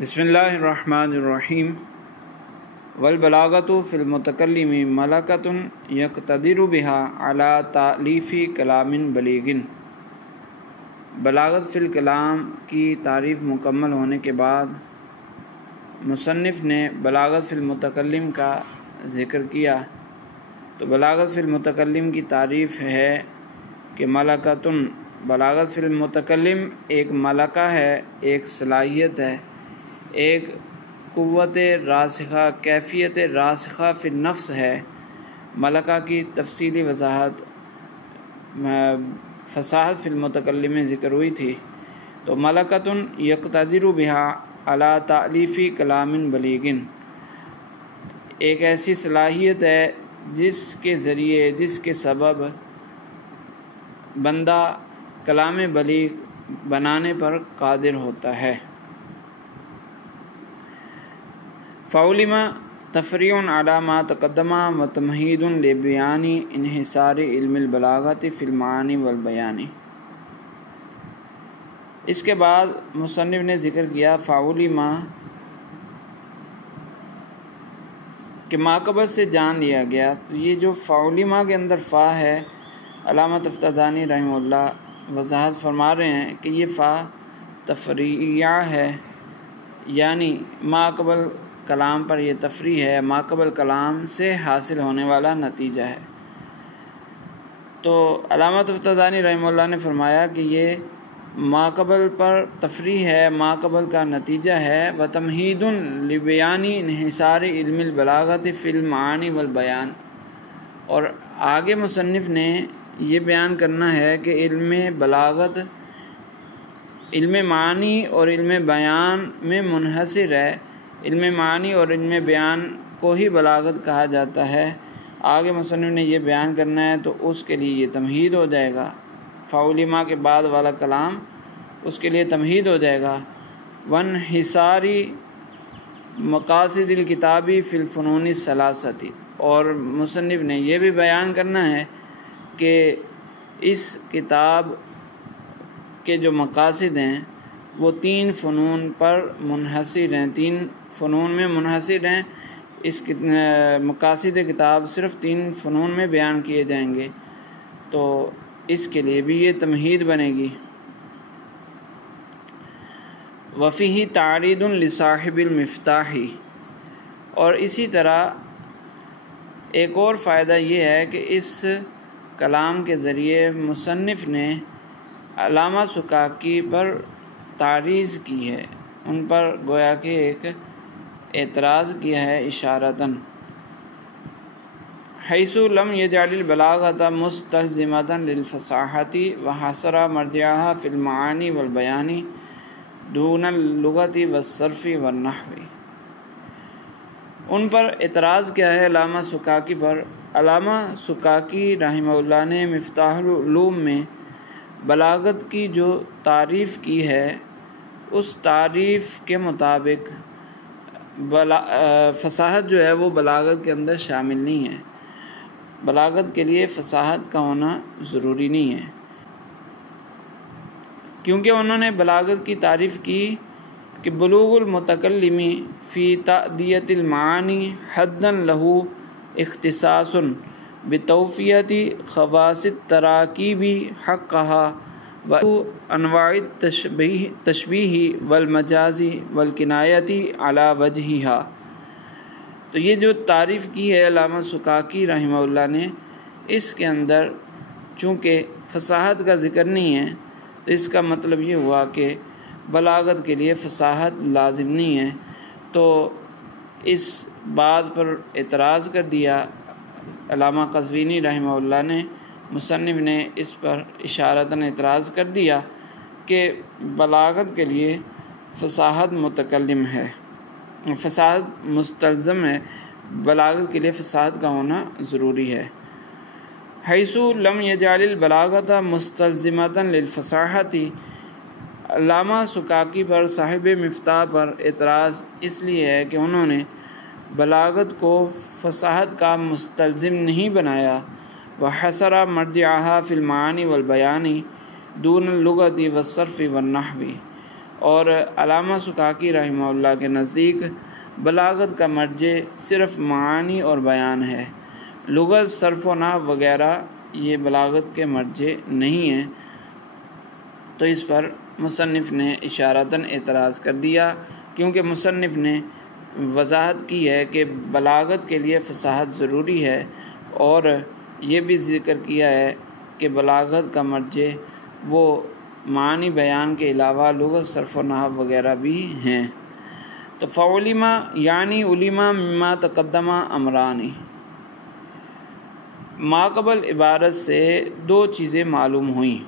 بسم اللہ الرحمن الرحیم والبلاغۃ فی المتکلم ملکۃ یقتدر بها علی تألیف کلام بلیغ۔ بلاغت فی الکلام کی تعریف مکمل ہونے کے بعد مصنف نے بلاغت فی المتکلم کا ذکر کیا۔ تو بلاغت فی المتکلم کی تعریف ہے کہ ملکۃ، بلاغت فی المتکلم ایک ملکہ ہے، ایک صلاحیت ہے، ایک قوت راسخہ، کیفیت راسخہ فی النفس ہے۔ ملکہ کی تفصیلی وضاحت فصاحت فی المتکلم میں ذکر ہوئی تھی۔ تو ملکۃ یقتدر بها علی تألیف کلام بلیغ، ایک ایسی صلاحیت ہے جس کے ذریعے، جس کے سبب بندہ کلام بلیغ بنانے پر قادر ہوتا ہے۔ فعلم تفریع علی ما تقدم و تمہید لبیان انحصار علم البلاغت فی المعانی والبیان۔ اس کے بعد مصنف نے ذکر کیا فعلم کہ ماقبل سے جان لیا گیا۔ تو یہ جو فعلم کے اندر فا ہے، علامہ تفتازانی رحمہ اللہ وضاحت فرما رہے ہیں کہ یہ فا تفریع ہے، یعنی ماقبل کلام پر یہ تفریع ہے، ماقبل کلام سے حاصل ہونے والا نتیجہ ہے۔ تو علامہ تفتازانی رحمہ اللہ نے فرمایا کہ یہ ماقبل پر تفریع ہے، ماقبل کا نتیجہ ہے، وتمہید لبیان انحصار علم البلاغت فی المعانی والبیان۔ اور آگے مصنف نے یہ بیان کرنا ہے کہ علم بلاغت علم معانی اور علم بیان میں منحصر ہے۔ علم معانی اور علم بیان کو ہی بلاغت کہا جاتا ہے۔ آگے مصنف نے یہ بیان کرنا ہے تو اس کے لیے یہ تمہید ہو جائے گا، فعلم کے بعد والا کلام اس کے لیے تمہید ہو جائے گا۔ وانحصار مقاصد الکتاب فی الفنون الثلاثۃ، اور مصنف نے یہ بھی بیان کرنا ہے کہ اس کتاب کے جو مقاصد ہیں وہ تین فنون پر منحصر ہیں، تین فنون میں منحصر ہیں۔ اس مقاصد کتاب صرف تین فنون میں بیان کیے جائیں گے، تو اس کے لیے بھی یہ تمہید بنے گی۔ وفیہ تعرید لصاحب المفتاح، اور اسی طرح ایک اور فائدہ یہ ہے کہ اس کلام کے ذریعے مصنف نے علامہ سکاکی پر تعریض کی ہے، ان پر گویا کہ ایک اعتراض کیا ہے اشارتاً۔ حیث لم یجعل البلاغۃ مستلزمۃ للفصاحۃ وحصر مرجعها فی المعانی والبیان دون اللغۃ والصرف والنحو۔ ان پر اعتراض کیا ہے علامہ سکاکی پر۔ علامہ سکاکی رحمہ اللہ نے مفتاح العلوم میں بلاغت کی جو تعریف کی ہے، اس تعریف کے مطابق فصاحت جو ہے وہ بلاغت کے اندر شامل نہیں ہے۔ بلاغت کے لیے فصاحت کا ہونا ضروری نہیں ہے، کیونکہ انہوں نے بلاغت کی تعریف کی کہ بلوغ المتکلم فی تأدیۃ المعانی حدا لہ اختصاص بتوفیۃ خواص التراکیب حقها وانواع التشبیہ والمجاز والکنایۃ علی وجہها۔ تو یہ جو تعریف کی ہے علامہ سکاکی رحمہ اللہ نے، اس کے اندر چونکہ فصاحت کا ذکر نہیں ہے، تو اس کا مطلب یہ ہوا کہ بلاغت کے لیے فصاحت لازم نہیں ہے۔ تو اس بات پر اعتراض کر دیا علامہ قزوینی رحمہ اللہ نے، مصنف نے اس پر اشارتاً اعتراض کر دیا کہ بلاغت کے لیے فصاحت متکلم ہے، فصاحت مستلزم ہے، بلاغت کے لیے فصاحت کا ہونا ضروری ہے۔ حیث لم یجعل البلاغۃ مستلزمۃ للفصاحۃ، علامہ سکاکی پر صاحب مفتاح پر اعتراض اس لیے ہے کہ انہوں نے بلاغت کو فصاحت کا مستلزم نہیں بنایا۔ وحصر مرجعها فی المعانی والبیان دون اللغۃ والصرف والنحو، اور علامہ سکاکی رحمہ اللہ کے نزدیک بلاغت کا مرجع صرف معانی اور بیان ہے، لغت، صرف و نحو وغیرہ یہ بلاغت کے مرجع نہیں ہیں۔ تو اس پر مصنف نے اشارتاً اعتراض کر دیا، کیونکہ مصنف نے وضاحت کی ہے کہ بلاغت کے لیے فصاحت ضروری ہے، اور یہ بھی ذکر کیا ہے کہ بلاغت کا مرجع وہ معنی بیان کے علاوہ لغت، صرف و نحو وغیرہ بھی ہیں۔ تو فعلم یعنی علم مما تقدم امرانی، ماقبل عبارت سے دو چیزیں معلوم ہوئیں۔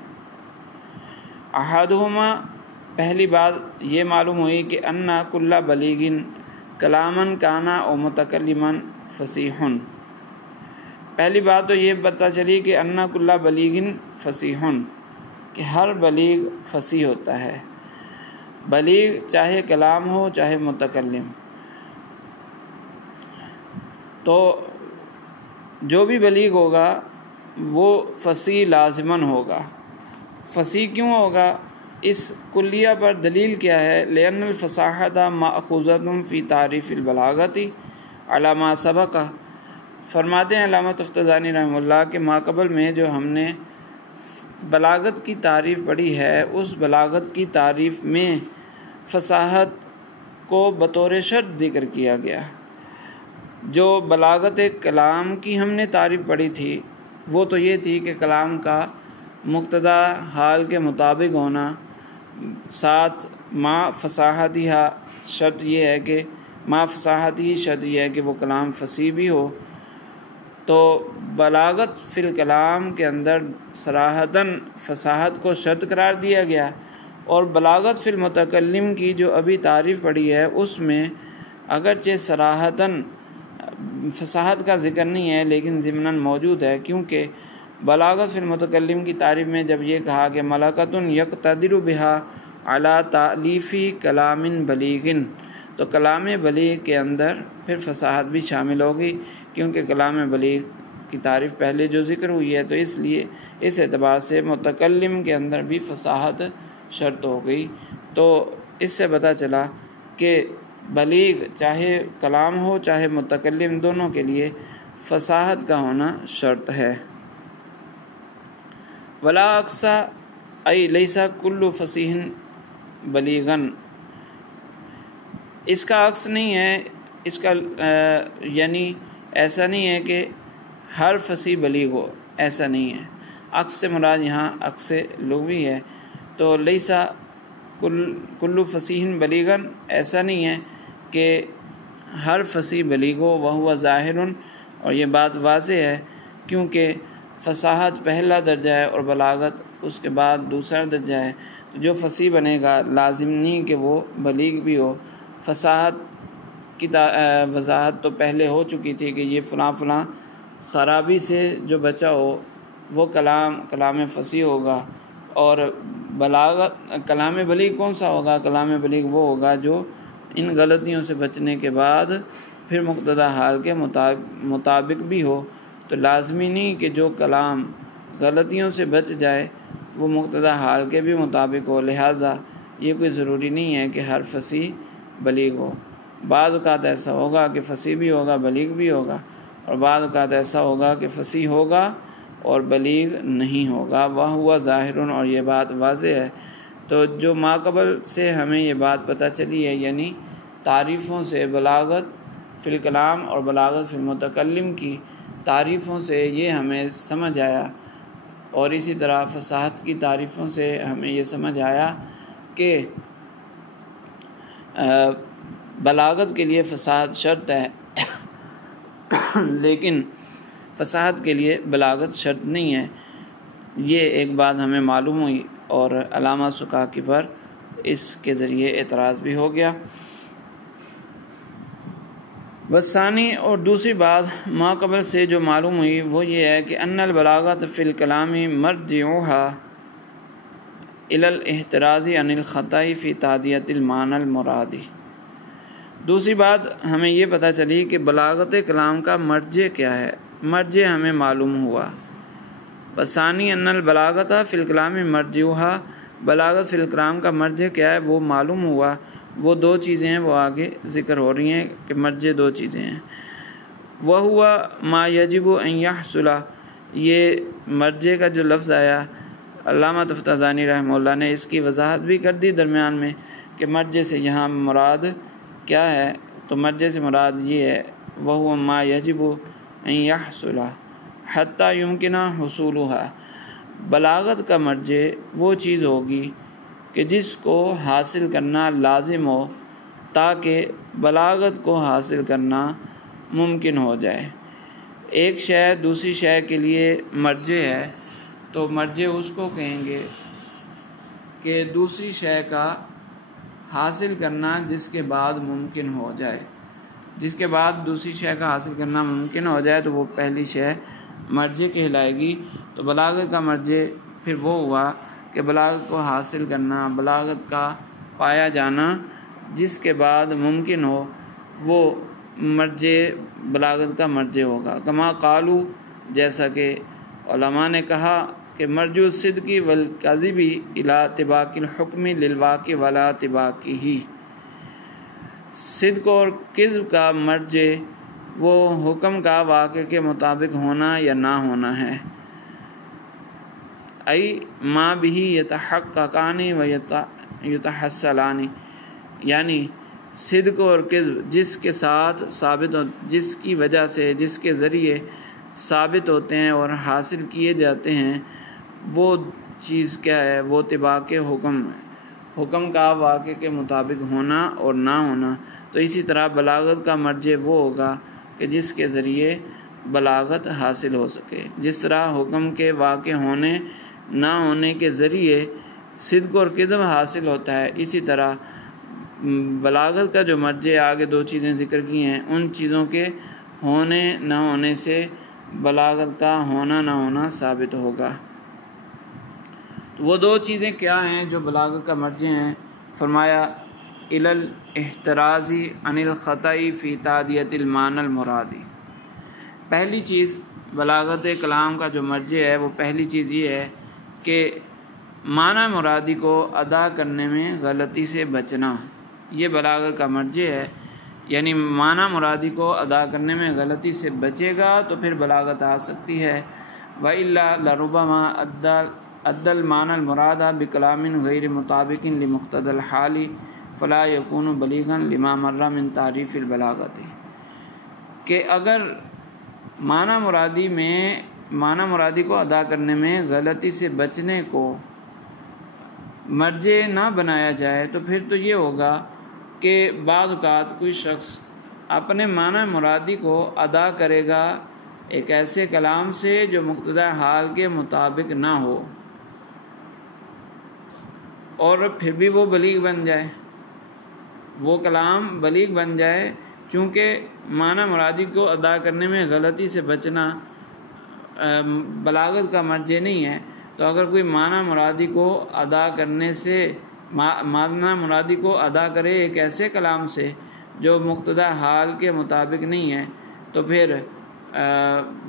احدہما، پہلی بات یہ معلوم ہوئی کہ ان کل بلیغ کلامن کانا او متکلمن فصیح، پہلی بات تو یہ پتہ چلی کہ ان کل بلیغ فصیح، کہ ہر بلیغ فصیح ہوتا ہے، بلیغ چاہے کلام ہو چاہے متکلم، تو جو بھی بلیغ ہوگا وہ فصیح لازماً ہوگا۔ فصیح کیوں ہوگا؟ اس کلیہ پر دلیل کیا ہے؟ لأن الفصاحۃ مأخوذۃ فی تعریف البلاغۃ علی ما سبق، فرماتے ہیں علامہ تفتزانی رحمہ اللہ کہ ماقبل میں جو ہم نے بلاغت کی تعریف پڑھی ہے، اس بلاغت کی تعریف میں فصاحت کو بطور شرط ذکر کیا گیا۔ جو بلاغت کلام کی ہم نے تعریف پڑھی تھی وہ تو یہ تھی کہ کلام کا مقتضا حال کے مطابق ہونا، ساتھ ما فصاحتی شرط یہ ہے کہ شرط یہ ہے کہ وہ کلام فصیح بھی ہو۔ تو بلاغت فی الکلام کے اندر صراحتاً فصاحت کو شرط قرار دیا گیا، اور بلاغت فی المتکلم کی جو ابھی تعریف پڑھی ہے اس میں اگرچہ صراحتاً فصاحت کا ذکر نہیں ہے لیکن ضمناً موجود ہے، کیونکہ بلاغت فی المتکلم کی تعریف میں جب یہ کہا کہ ملکۃ یقتدر بہا علی تألیف کلام بلیغ، تو کلام بلیغ کے اندر پھر فصاحت بھی شامل ہوگی، کیونکہ کلام بلیغ کی تعریف پہلے جو ذکر ہوئی ہے، تو اس لیے اس اعتبار سے متکلم کے اندر بھی فصاحت شرط ہو گئی۔ تو اس سے پتہ چلا کہ بلیغ چاہے کلام ہو چاہے متکلم، دونوں کے لیے فصاحت کا ہونا شرط ہے۔ ولا اقصا ای لیس کل فصیح بلیغن، اس کا عکس نہیں ہے، اس کا یعنی ایسا نہیں ہے کہ ہر فصیح بلیغ ہو، ایسا نہیں ہے۔ عکس سے مراد یہاں عکس لغوی ہے، تو لیسا کل فصیح بلیغن ایسا نہیں ہے کہ ہر فصیح بلیغ ہو، وہو ظاہر، اور یہ بات واضح ہے، کیونکہ فصاحت پہلا درجہ ہے اور بلاغت اس کے بعد دوسرا درجہ ہے، تو جو فصیح بنے گا لازم نہیں کہ وہ بلیغ بھی ہو۔ فصاحت کی وضاحت تو پہلے ہو چکی تھی کہ یہ فلاں خرابی سے جو بچا ہو وہ کلام فصیح ہوگا، اور کلام بلیغ کون سا ہوگا؟ کلام بلیغ وہ ہوگا جو ان غلطیوں سے بچنے کے بعد پھر مقتضا حال کے مطابق بھی ہو۔ تو لازمی نہیں کہ جو کلام غلطیوں سے بچ جائے وہ مقتضا حال کے بھی مطابق ہو، لہٰذا یہ کوئی ضروری نہیں ہے کہ ہر فصیح بلیغ ہو۔ بعض اوقات ایسا ہوگا کہ فصیح بھی ہوگا بلیغ بھی ہوگا، اور بعض اوقات ایسا ہوگا کہ فصیح ہوگا اور بلیغ نہیں ہوگا، وہ ہوا ظاہر، اور یہ بات واضح ہے۔ تو جو ماقبل سے ہمیں یہ بات پتہ چلی ہے، یعنی تعریفوں سے بلاغت فی الکلام اور بلاغت فی المتکلم کی تعریفوں سے یہ ہمیں سمجھ آیا، اور اسی طرح فصاحت کی تعریفوں سے ہمیں یہ سمجھ آیا کہ بلاغت کے لیے فصاحت شرط ہے لیکن فصاحت کے لیے بلاغت شرط نہیں ہے۔ یہ ایک بات ہمیں معلوم ہوئی، اور علامہ سکاکی پر اس کے ذریعے اعتراض بھی ہو گیا۔ والثانی، اور دوسری بات ماقبل سے جو معلوم ہوئی وہ یہ ہے کہ ان البلاغت فی الکلام مرجعها الی الاحتراز عن الخطأ فی تعدیۃ المعنی المرادی۔ دوسری بات ہمیں یہ پتہ چلی کہ بلاغت کلام کا مرجع کیا ہے، مرجع ہمیں معلوم ہوا۔ والثانی ان البلاغت فی الکلام مرجعها بلاغت فی الکلام کا مرجع کیا ہے وہ معلوم ہوا. وہ دو چیزیں ہیں، وہ آگے ذکر ہو رہی ہیں کہ مرجع دو چیزیں ہیں. وَهُوَ مَا يَجِبُ أَن يَحْصُلَ، یہ مرجع کا جو لفظ آیا علامہ تفتازانی رحمہ اللہ نے اس کی وضاحت بھی کر دی درمیان میں کہ مرجع سے یہاں مراد کیا ہے. تو مرجع سے مراد یہ ہے وَهُوَ مَا يَجِبُ أَن يَحْصُلَ حَتَّى يُمْكِنَ حُصُولُهَا، بلاغت کا مرجع وہ چیز ہوگی کہ جس کو حاصل کرنا لازم ہو تاکہ بلاغت کو حاصل کرنا ممکن ہو جائے. ایک شے دوسری شے کے لیے مرجع ہے تو مرجع اس کو کہیں گے کہ دوسری شے کا حاصل کرنا جس کے بعد ممکن ہو جائے. جس کے بعد دوسری شے کا حاصل کرنا ممکن ہو جائے تو وہ پہلی شے مرجع کہلائے گی. تو بلاغت کا مرجع پھر وہ ہوا کہ بلاغت کو حاصل کرنا، بلاغت کا پایا جانا جس کے بعد ممکن ہو، وہ مرجع بلاغت کا مرجع ہوگا. کما قالو، جیسا کہ علماء نے کہا کہ مرجع الصدق والکذب الی طباق الحکم للواقع ولا طباقہ، صدق اور کذب کا مرجع وہ حکم کا واقع کے مطابق ہونا یا نہ ہونا ہے. ای ما بہ یتحققان و یتحصلان، یعنی صدق اور کذب جس کے ساتھ ثابت جس کی وجہ سے جس کے ذریعے ثابت ہوتے ہیں اور حاصل کیے جاتے ہیں، وہ چیز کیا ہے وہ طباق حکم ہے، حکم کا واقع کے مطابق ہونا اور نہ ہونا. تو اسی طرح بلاغت کا مرجع وہ ہوگا کہ جس کے ذریعے بلاغت حاصل ہو سکے. جس طرح حکم کے واقع ہونے نہ ہونے کے ذریعے صدق اور کذب حاصل ہوتا ہے، اسی طرح بلاغت کا جو مرجع آگے دو چیزیں ذکر کی ہیں ان چیزوں کے ہونے نہ ہونے سے بلاغت کا ہونا نہ ہونا ثابت ہوگا. تو وہ دو چیزیں کیا ہیں جو بلاغت کا مرجع ہیں؟ فرمایا الی الاحتراز عن الخطأ فی تادیۃ المعنی المرادی. پہلی چیز بلاغت کلام کا جو مرجع ہے وہ پہلی چیز یہ ہے کہ معنی مرادی کو ادا کرنے میں غلطی سے بچنا، یہ بلاغت کا مرجع ہے. یعنی معنی مرادی کو ادا کرنے میں غلطی سے بچے گا تو پھر بلاغت آ سکتی ہے. وَإِلَّا لَرُبَّمَا أَدَّى الْمَعْنَى الْمُرَادَ بِكَلَامٍ غَيْرِ مُطَابِقٍ لِمُقْتَضَى الْحَالِ فَلَا يَكُونُ بَلِيغًا لِمَا مَرَّ مِن تَعْرِيفِ الْبَلَاغَةِ، کہ اگر معنی مرادی کو ادا کرنے میں غلطی سے بچنے کو مرجع نہ بنایا جائے تو پھر تو یہ ہوگا کہ بعض اوقات کوئی شخص اپنے معنی مرادی کو ادا کرے گا ایک ایسے کلام سے جو مقتضی حال کے مطابق نہ ہو اور پھر بھی وہ بلیغ بن جائے، وہ کلام بلیغ بن جائے. چونکہ معنی مرادی کو ادا کرنے میں غلطی سے بچنا بلاغت کا مرجع نہیں ہے، تو اگر کوئی معنی مرادی کو ادا کرنے سے معنی مرادی کو ادا کرے ایک ایسے کلام سے جو مقتضی حال کے مطابق نہیں ہے تو پھر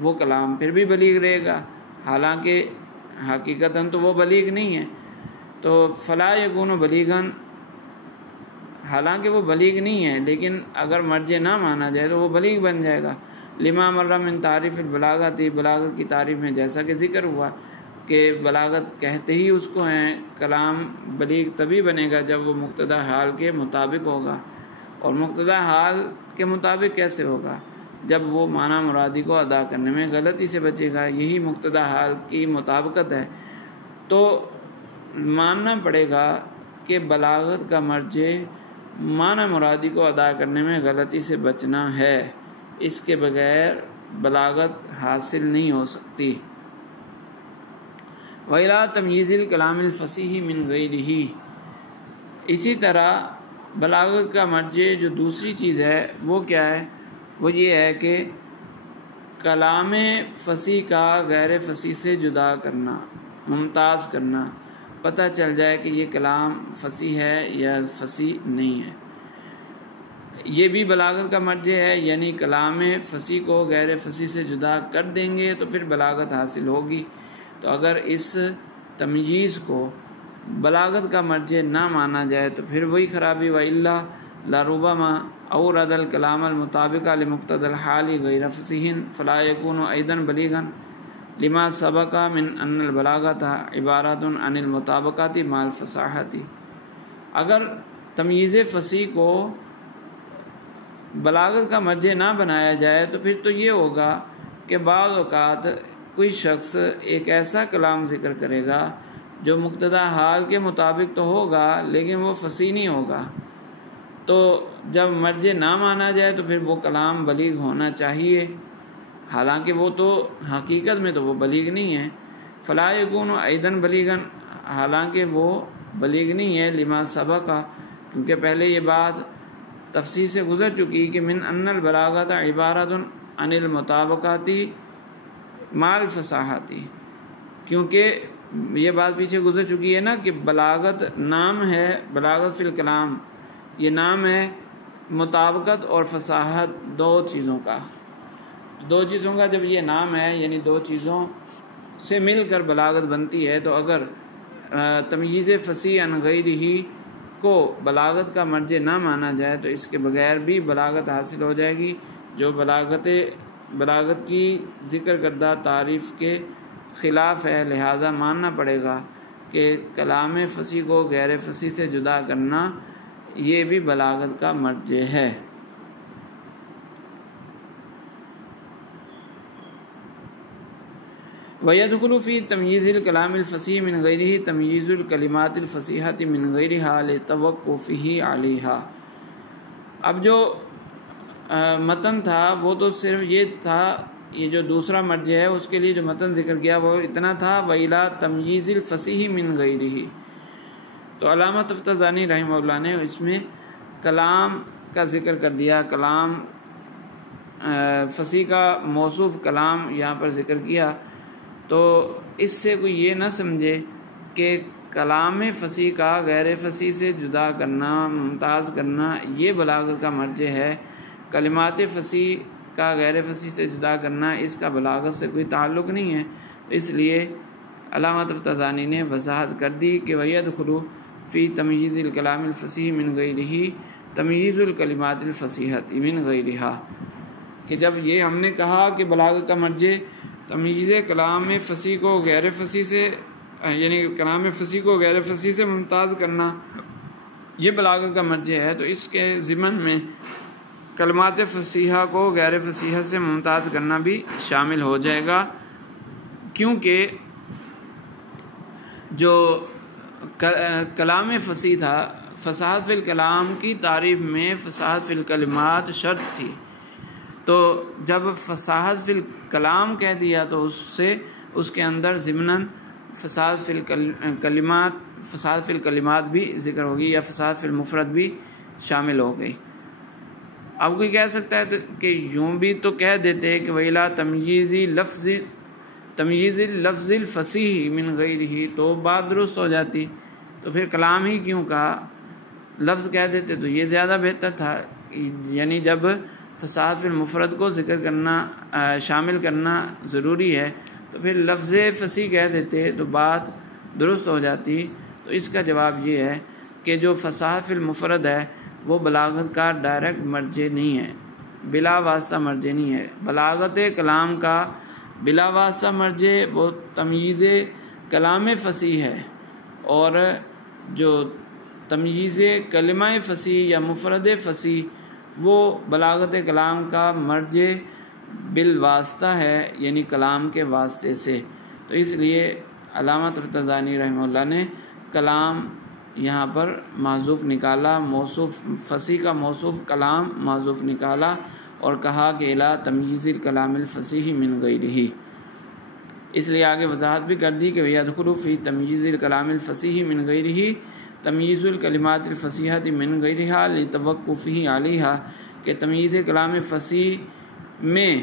وہ کلام پھر بھی بلیغ رہے گا، حالانکہ حقیقتاً تو وہ بلیغ نہیں ہے. تو فلا یکون بلیغاً، حالانکہ وہ بلیغ نہیں ہے لیکن اگر مرجع نہ مانا جائے تو وہ بلیغ بن جائے گا. لما مر من تعریف البلاغت، بلاغت کی تعریف میں جیسا کہ ذکر ہوا کہ بلاغت کہتے ہی اس کو ہیں کلام بلیغ تبھی بنے گا جب وہ مقتضی حال کے مطابق ہوگا. اور مقتضی حال کے مطابق کیسے ہوگا؟ جب وہ معنی مرادی کو ادا کرنے میں غلطی سے بچے گا، یہی مقتضی حال کی مطابقت ہے. تو ماننا پڑے گا کہ بلاغت کا مرجع معنی مرادی کو ادا کرنے میں غلطی سے بچنا ہے، اس کے بغیر بلاغت حاصل نہیں ہو سکتی. وَإِلَىٰ تَمْيِيزِ الْكَلَامِ الْفَصِيحِ مِنْ غَيْرِهِ، اسی طرح بلاغت کا مرجع جو دوسری چیز ہے وہ کیا ہے؟ وہ یہ ہے کہ کلام فصیح کا غیر فصیح سے جدا کرنا، ممتاز کرنا، پتہ چل جائے کہ یہ کلام فصیح ہے یا فصیح نہیں ہے. یہ بھی بلاغت کا مرجع ہے، یعنی کلام فصیح کو غیر فصیح سے جدا کر دیں گے تو پھر بلاغت حاصل ہوگی. تو اگر اس تمییز کو بلاغت کا مرجع نہ مانا جائے تو پھر وہی خرابی وَإِلَّا لَرُبَّمَا أَوْرَدَ الْكَلَامَ الْمُطَابِقَ لِمُقْتَضَى الْحَالِ غَيْرَ فَصِيحٍ فَلَا يَكُونُ أَيْضًا بَلِيغًا لِمَا سَبَقَ مِنْ أَنَّ الْبَلَاغَةَ عِبَارَةٌ عَنِ الْمُطَابَقَةِ مَعَ الْفَصَاحَةِ۔ اگر تمییز فصیح کو بلاغت کا مرجع نہ بنایا جائے تو پھر تو یہ ہوگا کہ بعض اوقات کوئی شخص ایک ایسا کلام ذکر کرے گا جو مقتضی حال کے مطابق تو ہوگا لیکن وہ فصیح نہیں ہوگا، تو جب مرجع نہ مانا جائے تو پھر وہ کلام بلیغ ہونا چاہیے، حالانکہ وہ تو حقیقت میں تو وہ بلیغ نہیں ہے۔ فلا یکون ایضاً بلیغاً، حالانکہ وہ بلیغ نہیں ہے، لما سبق، کیونکہ پہلے یہ بات تفصیل سے گزر چکی کہ من ان البلاغۃ عبارۃ عن المطابقات مع الفصاحۃ، کیونکہ یہ بات پیچھے گزر چکی ہے نا کہ بلاغت نام ہے، بلاغت فی الکلام یہ نام ہے مطابقت اور فصاحت دو چیزوں کا، جب یہ نام ہے یعنی دو چیزوں سے مل کر بلاغت بنتی ہے، تو اگر تمییز فصیح عن غیرہ کو بلاغت کا مرجع نہ مانا جائے تو اس کے بغیر بھی بلاغت حاصل ہو جائے گی، جو بلاغت کی ذکر کردہ تعریف کے خلاف ہے، لہٰذا ماننا پڑے گا کہ کلام فصیح کو غیر فصیح سے جدا کرنا یہ بھی بلاغت کا مرجع ہے۔ وَيَدْخُلُ فِي تَمْيِيزِ الْكَلَامِ الْفَصِيحِ مِنْ غَيْرِهِ تَمْيِيزُ الْكَلِمَاتِ الْفَصِيحَةِ مِنْ غَيْرِهَا لِتَوَقُّفِهِ عَلَيْهَا۔ اب جو متن تھا وہ تو صرف یہ تھا، یہ جو دوسرا مرجع ہے اس کے لیے جو متن ذکر کیا وہ اتنا تھا وَإِلَى تَمْيِيزِ الْفَصِيحِ مِنْ غَيْرِهِ، تو علامہ تفتزانی رحمہ اللہ نے اس میں کلام کا ذکر کر دیا، کلام فصیح کا موصوف کلام یہاں پر ذکر کیا، تو اس سے کوئی یہ نہ سمجھے کہ کلام فصیح کا غیر فصیح سے جدا کرنا، ممتاز کرنا یہ بلاغت کا مرجع ہے، کلمات فصیح کا غیر فصیح سے جدا کرنا اس کا بلاغت سے کوئی تعلق نہیں ہے۔ اس لیے علامہ تفتزانی نے وضاحت کر دی کہ وَيَدْخُلُ فِي تَمْيِيزِ الْكَلَامِ الْفَصِيحِ مِنْ غَيْرِهِ تَمْيِيزُ الْكَلِمَاتِ الْفَصِيحَةِ مِنْ غَيْرِهَا، کہ جب یہ ہم نے کہا کہ بلاغت کا مرجع تمییز کلام فصیح کو غیر فصیح سے، یعنی کلام فصیح کو غیر فصیح سے ممتاز کرنا یہ بلاغت کا مرجع ہے، تو اس کے ضمن میں کلمات فصیحہ کو غیر فصیحہ سے ممتاز کرنا بھی شامل ہو جائے گا، کیونکہ جو کلام فصیح تھا، فصاحت فی الکلام کی تعریف میں فصاحت فی الکلمات شرط تھی، تو جب فصاحت فی الکلام کہہ دیا تو اس کے اندر ضمناً فصاحت فی الکلمات بھی ذکر ہوگی، یا فصاحت فی المفرد بھی شامل ہو گئی۔ اب کوئی کہہ سکتا ہے کہ یوں بھی تو کہہ دیتے کہ وَإِلَى تَمْيِيزِ اللَّفْظِ الْفَصِيحِ مِنْ غَيْرِهِ، تو بات درست ہو جاتی، تو پھر کلام ہی کیوں کہا، لفظ کہہ دیتے تو یہ زیادہ بہتر تھا، یعنی جب فصاحت فی المفرد کو ذکر کرنا شامل کرنا ضروری ہے تو پھر لفظ فصیح کہہ دیتے تو بات درست ہو جاتی۔ تو اس کا جواب یہ ہے کہ جو فصاحت فی المفرد ہے وہ بلاغت کا ڈائریکٹ مرجع نہیں ہے، بلا واسطہ مرجع نہیں ہے، بلاغت کلام کا بلا واسطہ مرجع وہ تمییز کلام فصیح ہے، اور جو تمییز کلمہ فصیح یا مفرد فصیح وہ بلاغت کلام کا مرجع بالواسطہ ہے، یعنی کلام کے واسطے سے۔ تو اس لیے علامہ تفتزانی رحمہ اللہ نے کلام یہاں پر معذوف نکالا، موصوف فصیح کا موصوف کلام معذوف نکالا اور کہا کہ الی تمییز الکلام الفصیح من غیرہ، اس لیے آگے وضاحت بھی کر دی کہ یدخل فی تمییز الکلام الفصیح من غیرہ تمییز الکلمات الفصیحۃ من غیرہا لتوقفہ علیہا، کہ تمییز کلام فصیح میں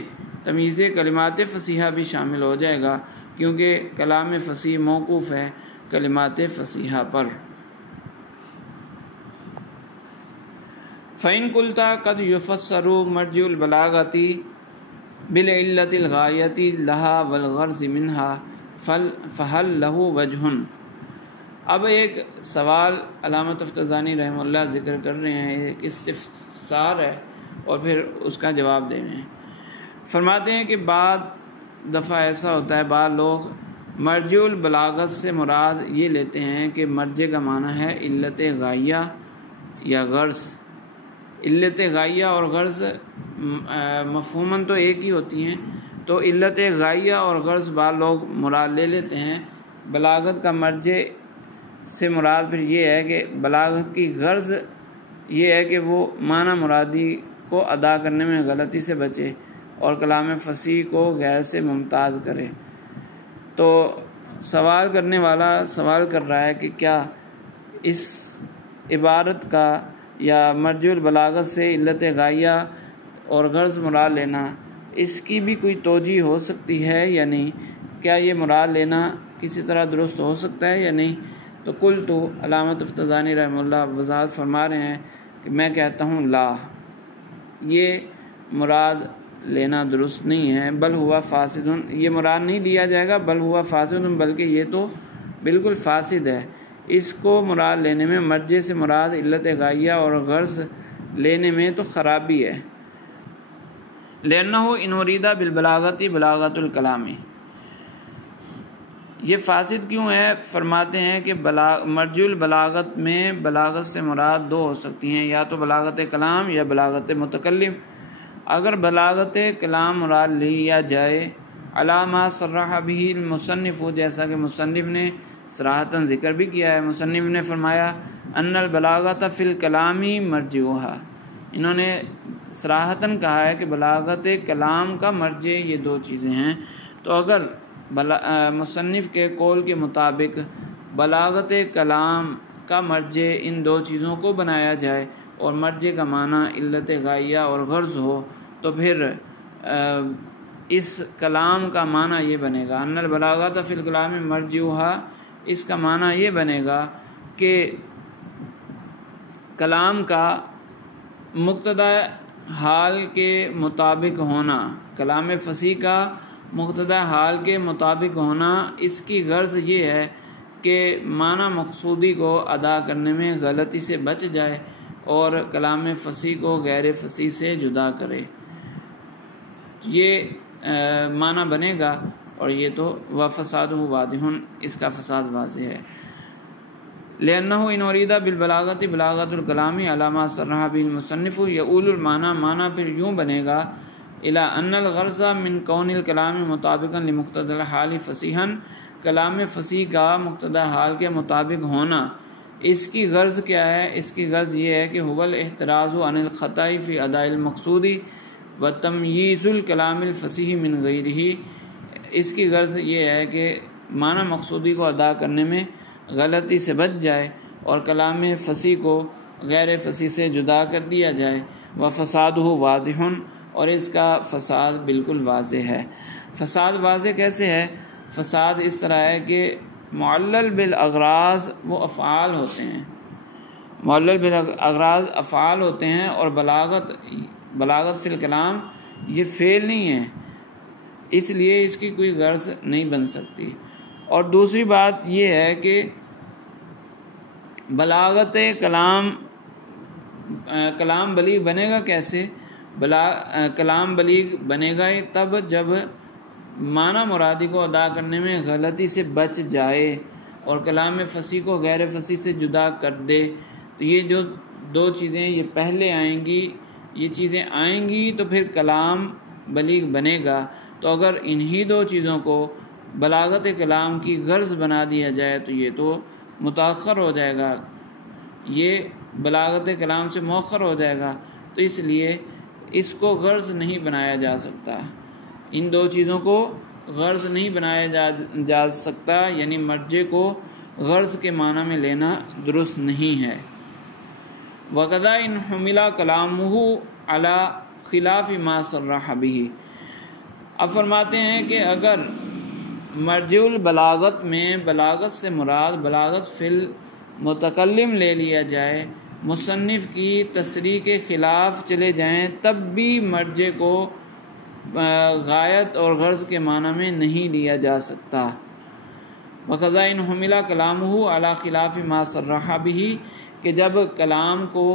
تمییز کلمات فصیحہ بھی شامل ہو جائے گا، کیونکہ کلام فصیح موقوف ہے کلمات فصیحہ پر۔ فَإِن قُلْتَ قَدْ يُفَسَّرُ مَرْجِعُ الْبَلَاغَةِ بِالْعِلَّةِ الْغَائِيَةِ لَهَا وَالْغَرْضِ مِنْهَا فَهَلْ لَهُ وَجْهٌ، اب ایک سوال علامہ تفتزانی رحمہ اللہ ذکر کر رہے ہیں، ایک استفسار ہے اور پھر اس کا جواب دے رہے ہیں۔ فرماتے ہیں کہ بعض دفعہ ایسا ہوتا ہے، بعض لوگ مرجع البلاغت سے مراد یہ لیتے ہیں کہ مرجع کا معنی ہے علت غائیہ یا غرض۔ علت غائیہ اور غرض مفہوماً تو ایک ہی ہوتی ہیں، تو علت غائیہ اور غرض بعض لوگ مراد لے لیتے ہیں۔ بلاغت کا مرجع سے مراد پھر یہ ہے کہ بلاغت کی غرض یہ ہے کہ وہ معنی مرادی کو ادا کرنے میں غلطی سے بچے اور کلام فصیح کو غیر سے ممتاز کرے۔ تو سوال کرنے والا سوال کر رہا ہے کہ کیا اس عبارت کا یا مرجع البلاغت سے علت غائیہ اور غرض مراد لینا، اس کی بھی کوئی توجیہ ہو سکتی ہے یا نہیں؟ کیا یہ مراد لینا کسی طرح درست ہو سکتا ہے یا نہیں؟ تو قلت، علامہ تفتزانی رحمہ اللہ وضاحت فرما رہے ہیں کہ میں کہتا ہوں لا، یہ مراد لینا درست نہیں ہے، بل ہوا فاسد، یہ مراد نہیں لیا جائے گا، بل ہوا فاسد، بلکہ یہ تو بالکل فاسد ہے۔ اس کو مراد لینے میں، مرجع سے مراد علت غائیہ اور غرض لینے میں تو خرابی ہے۔ لأنه ان اريد بالبلاغت بلاغت الکلام، یہ فاسد کیوں ہے؟ فرماتے ہیں کہ مرجع البلاغت میں بلاغت سے مراد دو ہو سکتی ہیں، یا تو بلاغت کلام یا بلاغت متکلم۔ اگر بلاغت کلام مراد لیا جائے علامہ صرح به المصنف، جیسا کہ مصنف نے صراحتاً ذکر بھی کیا ہے، مصنف نے فرمایا ان البلاغت فی الکلام مرجعها، انہوں نے صراحتاً کہا ہے کہ بلاغت کلام کا مرجع یہ دو چیزیں ہیں۔ تو اگر مصنف کے قول کے مطابق بلاغت کلام کا مرجع ان دو چیزوں کو بنایا جائے اور مرجع کا معنی علت غائیہ اور غرض ہو، تو پھر اس کلام کا معنی یہ بنے گا ان البلاغت فی الکلام مرجعها، اس کا معنی یہ بنے گا کہ کلام کا مقتضی حال کے مطابق ہونا، کلام فصیح کا مقتضی حال کے مطابق ہونا، اس کی غرض یہ ہے کہ معنی مقصودی کو ادا کرنے میں غلطی سے بچ جائے اور کلام فصیح کو غیر فصیح سے جدا کرے، یہ معنی بنے گا، اور یہ تو وفسادہ واضح، اس کا فساد واضح ہے۔ لأنه ان اريد بالبلاغت بلاغت الکلام علامہ صرح به المصنف یقول المعنی، معنی پھر یوں بنے گا الى ان الغرض من کون الکلام مطابقا لمقتضى الحال فصیحا، کلام فصیح کا مقتضی حال کے مطابق ہونا، اس کی غرض کیا ہے؟ اس کی غرض یہ ہے کہ هو الاحتراز عن الخطأ في اداء المقصود وتمييز الکلام الفصیح من غیرہ، اس کی غرض یہ ہے کہ معنی مقصودی کو ادا کرنے میں غلطی سے بچ جائے اور کلام فصیح کو غیر فصیح سے جدا کر دیا جائے، وفسادہ واضح، اور اس کا فساد بالکل واضح ہے۔ فساد واضح کیسے ہے؟ فساد اس طرح ہے کہ معلل بالاغراض وہ افعال ہوتے ہیں، معلل بالاغراض افعال ہوتے ہیں، اور بلاغت فی الکلام یہ فعل نہیں ہے، اس لیے اس کی کوئی غرض نہیں بن سکتی۔ اور دوسری بات یہ ہے کہ بلاغت کلام بلیغ بنے گا کیسے؟ کلام بلیغ بنے گا تب جب معنی مرادی کو ادا کرنے میں غلطی سے بچ جائے اور کلام فصیح کو غیر فصیح سے جدا کر دے۔ تو یہ جو دو چیزیں یہ پہلے آئیں گی، یہ چیزیں آئیں گی تو پھر کلام بلیغ بنے گا۔ تو اگر انہی دو چیزوں کو بلاغت کلام کی غرض بنا دیا جائے تو یہ تو متاخر ہو جائے گا، یہ بلاغت کلام سے مؤخر ہو جائے گا، تو اس لیے اس کو غرض نہیں بنایا جا سکتا، ان دو چیزوں کو غرض نہیں بنایا جا سکتا، یعنی مرجع کو غرض کے معنی میں لینا درست نہیں ہے۔ وَقَذَا إِنْ حُمِلَ كَلَامُهُ عَلَى خِلَافِ مَا صَرَّحَ بِهِ، اب فرماتے ہیں کہ اگر مرجع البلاغت میں بلاغت سے مراد بلاغت فی المتکلم لے لیا جائے، مصنف کی تصریح کے خلاف چلے جائیں، تب بھی مرجع کو غایت اور غرض کے معنی میں نہیں لیا جا سکتا۔ وقضا ان حملہ کلامہ علی خلاف ما صرح به، کہ جب کلام کو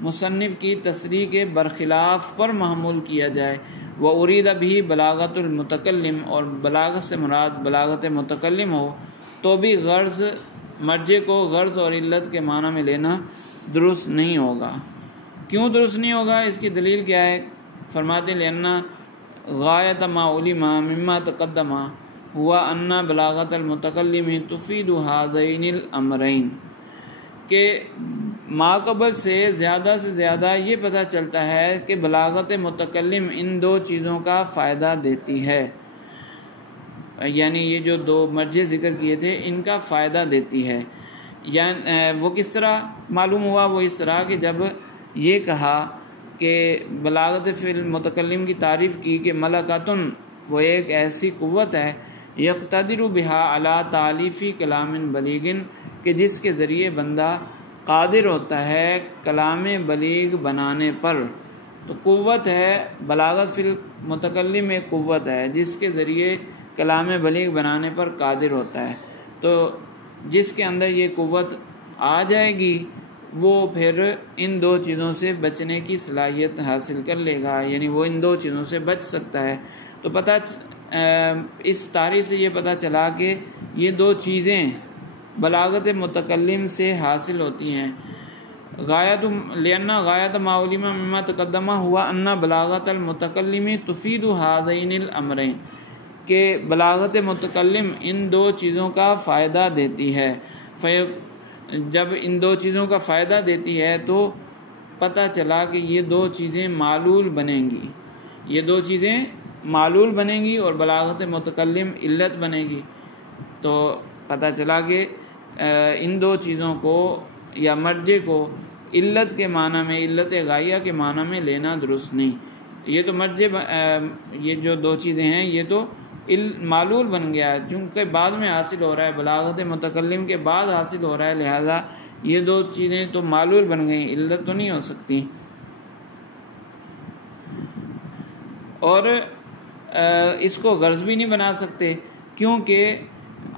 مصنف کی تصریح کے برخلاف پر محمول کیا جائے، وارید به بلاغت المتکلم، اور بلاغت سے مراد بلاغت متکلم ہو، تو بھی غرض مرجع کو غرض اور علت کے معنی میں لینا درست نہیں ہوگا۔ کیوں درست نہیں ہوگا؟ اس کی دلیل کیا ہے؟ فرماتے ہیں لأن غایت ما علم مما تقدم ہوا ان بلاغت المتکلم تفید هذین الامرین، کہ ماقبل سے زیادہ یہ پتہ چلتا ہے کہ بلاغت متکلم ان دو چیزوں کا فائدہ دیتی ہے، یعنی یہ جو دو مرجع ذکر کیے تھے ان کا فائدہ دیتی ہے۔ یعنی وہ کس طرح معلوم ہوا؟ وہ اس طرح کہ جب یہ کہا کہ بلاغت فی المتکلم کی تعریف کی کہ ملکاتن، وہ ایک ایسی قوت ہے، یقتدر بہا علی تالیف کلام بلیغ، کہ جس کے ذریعے بندہ قادر ہوتا ہے کلام بلیغ بنانے پر۔ تو قوت ہے، بلاغت فی المتکلم ایک قوت ہے جس کے ذریعے کلام بلیغ بنانے پر قادر ہوتا ہے۔ تو جس کے اندر یہ قوت آ جائے گی وہ پھر ان دو چیزوں سے بچنے کی صلاحیت حاصل کر لے گا، یعنی وہ ان دو چیزوں سے بچ سکتا ہے۔ تو اس تعریف سے یہ پتہ چلا کہ یہ دو چیزیں بلاغت متکلم سے حاصل ہوتی ہیں۔ لأن غایت ما علم مما تقدم ہوا ان بلاغت المتکلم تفید هذین الامرین، کہ بلاغت متکلم ان دو چیزوں کا فائدہ دیتی ہے۔ جب ان دو چیزوں کا فائدہ دیتی ہے تو پتہ چلا کہ یہ دو چیزیں معلول بنیں گی، یہ دو چیزیں معلول بنیں گی اور بلاغت متکلم علت بنے گی۔ تو پتہ چلا کہ ان دو چیزوں کو یا مرجع کو علت کے معنی میں، علت غائیہ کے معنی میں لینا درست نہیں۔ یہ تو مرجع، یہ جو دو چیزیں ہیں یہ تو معلول بن گیا ہے، چونکہ بعد میں حاصل ہو رہا ہے، بلاغت متکلم کے بعد حاصل ہو رہا ہے، لہذا یہ دو چیزیں تو معلول بن گئیں، علت تو نہیں ہو سکتی۔ اور اس کو غرض بھی نہیں بنا سکتے، کیونکہ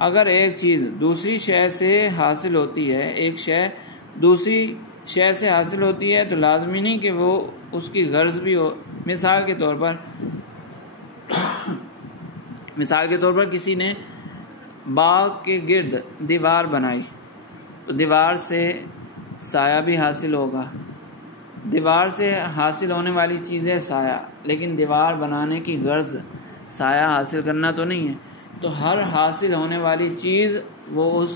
اگر ایک چیز دوسری شے سے حاصل ہوتی ہے، ایک شے دوسری شے سے حاصل ہوتی ہے تو لازمی نہیں کہ وہ اس کی غرض بھی ہو۔ مثال کے طور پر کسی نے باغ کے گرد دیوار بنائی تو دیوار سے سایہ بھی حاصل ہوگا، دیوار سے حاصل ہونے والی چیز ہے سایہ، لیکن دیوار بنانے کی غرض سایہ حاصل کرنا تو نہیں ہے۔ تو ہر حاصل ہونے والی چیز وہ اس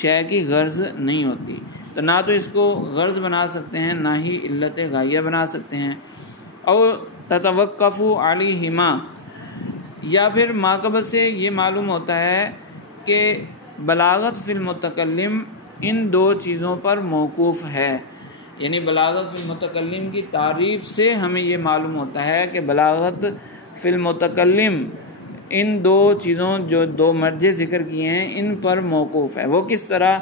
شے کی غرض نہیں ہوتی، تو نہ تو اس کو غرض بنا سکتے ہیں نہ ہی علت غائیہ بنا سکتے ہیں۔ اور تتوقف علیہما، یا پھر ماقبل سے یہ معلوم ہوتا ہے کہ بلاغت فی المتکلم ان دو چیزوں پر موقوف ہے، یعنی بلاغت فی المتکلم کی تعریف سے ہمیں یہ معلوم ہوتا ہے کہ بلاغت فی المتکلم ان دو چیزوں جو دو مرجع ذکر کیے ہیں ان پر موقوف ہے۔ وہ کس طرح؟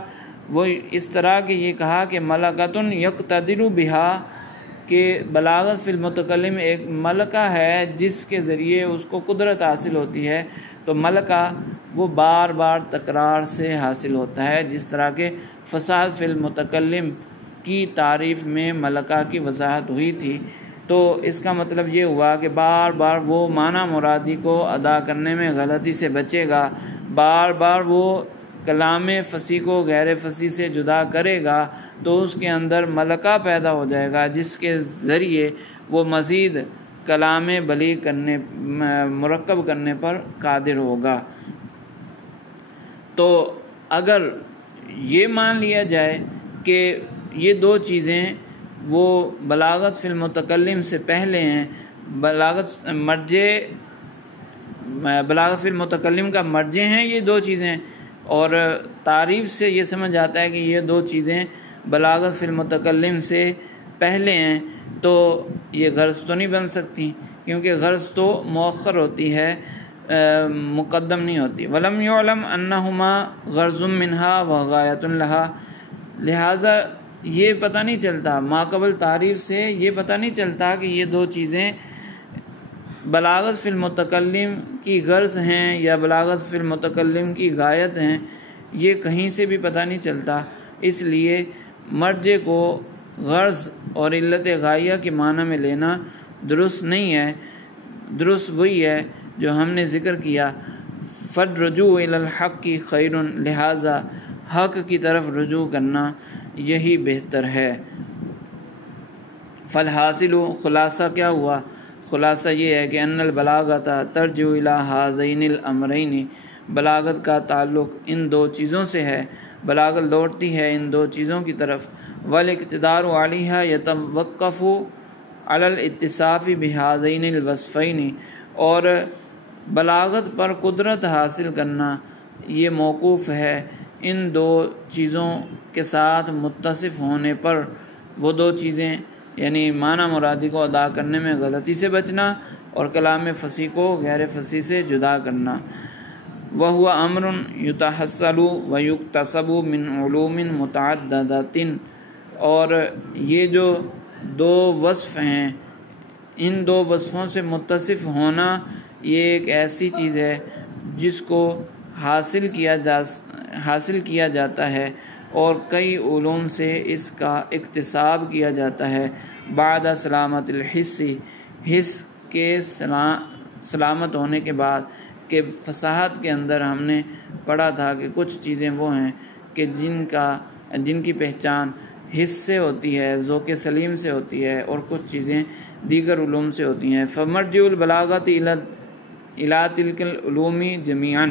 وہ اس طرح کہ یہ کہا کہ ملکاتن یقتدر بہا، کہ بلاغت فی المتکلم ایک ملکہ ہے جس کے ذریعے اس کو قدرت حاصل ہوتی ہے۔ تو ملکہ وہ بار بار تکرار سے حاصل ہوتا ہے، جس طرح کہ فصاحت فی المتکلم کی تعریف میں ملکہ کی وضاحت ہوئی تھی۔ تو اس کا مطلب یہ ہوا کہ بار بار وہ معنی مرادی کو ادا کرنے میں غلطی سے بچے گا، بار بار وہ کلام فصیح کو غیر فصیح سے جدا کرے گا، تو اس کے اندر ملکہ پیدا ہو جائے گا جس کے ذریعے وہ مزید کلام بلیغ کرنے، مرکب کرنے پر قادر ہوگا۔ تو اگر یہ مان لیا جائے کہ یہ دو چیزیں وہ بلاغت فی المتکلم سے پہلے ہیں، بلاغت فی المتکلم کا مرجع ہیں یہ دو چیزیں، اور تعریف سے یہ سمجھ آتا ہے کہ یہ دو چیزیں بلاغت فی المتکلم سے پہلے ہیں، تو یہ غرض تو نہیں بن سکتی، کیونکہ غرض تو مؤخر ہوتی ہے، مقدم نہیں ہوتی۔ ولم یعلم انہما غرض منہا وغایۃ لہا، لہٰذا یہ پتہ نہیں چلتا، ماقبل تعریف سے یہ پتہ نہیں چلتا کہ یہ دو چیزیں بلاغت فی المتکلم کی غرض ہیں یا بلاغت فی المتکلم کی غایت ہیں، یہ کہیں سے بھی پتہ نہیں چلتا، اس لیے مرجع کو غرض اور علت غائیہ کے معنی میں لینا درست نہیں ہے۔ درست وہی ہے جو ہم نے ذکر کیا، فالرجوع الی الحق خیر، لہٰذا حق کی طرف رجوع کرنا یہی بہتر ہے۔ فالحاصل، خلاصہ کیا ہوا؟ خلاصہ یہ ہے کہ ان البلاغۃ ترجع الی ھذین الامرین، بلاغت کا تعلق ان دو چیزوں سے ہے، بلاغت لوٹتی ہے ان دو چیزوں کی طرف۔ والاقتدار علیہا یتوقف علی الاتصاف بھذین الوصفین، اور بلاغت پر قدرت حاصل کرنا یہ موقوف ہے ان دو چیزوں کے ساتھ متصف ہونے پر۔ وہ دو چیزیں یعنی معنی مرادی کو ادا کرنے میں غلطی سے بچنا اور کلام فصیح کو غیر فصیح سے جدا کرنا۔ وَهُوَ أَمْرٌ يُتَحَصَّلُ وَيُكْتَسَبُ مِنْ عُلُومٍ مُتَعَدَّدَةٍ، اور یہ جو دو وصف ہیں، ان دو وصفوں سے متصف ہونا یہ ایک ایسی چیز ہے جس کو حاصل کیا جاتا ہے اور کئی علوم سے اس کا اکتساب کیا جاتا ہے۔ بعد سلامت الحس، حس کے سلامت ہونے کے بعد، کہ فصاحت کے اندر ہم نے پڑھا تھا کہ کچھ چیزیں وہ ہیں کہ جن کی پہچان حس سے ہوتی ہے، ذوق سلیم سے ہوتی ہے، اور کچھ چیزیں دیگر علوم سے ہوتی ہیں۔ فمرجع البلاغۃ الی تلک العلوم جمیعا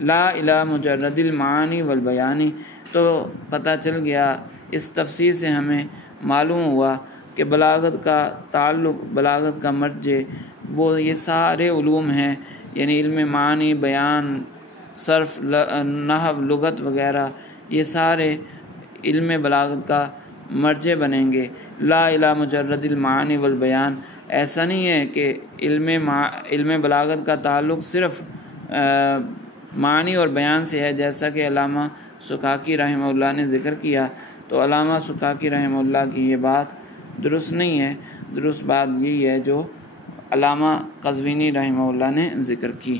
لا الی مجرد المعانی والبیان۔ تو پتہ چل گیا، اس تفسیر سے ہمیں معلوم ہوا کہ بلاغت کا تعلق، بلاغت کا مرجع وہ یہ سارے علوم ہیں، یعنی علم معنی، بیان، صرف، نحو، لغت وغیرہ، یہ سارے علم بلاغت کا مرجع بنیں گے۔ لا الی مجرد المعانی والبیان، ایسا نہیں ہے کہ علم بلاغت کا تعلق صرف معنی اور بیان سے ہے، جیسا کہ علامہ سکھاکی رحمہ اللہ نے ذکر کیا۔ تو علامہ سکھاکی رحمہ اللہ کی یہ بات درست نہیں ہے، درست بات یہی ہے جو علامہ قزوینی رحمہ اللہ نے ذکر کی۔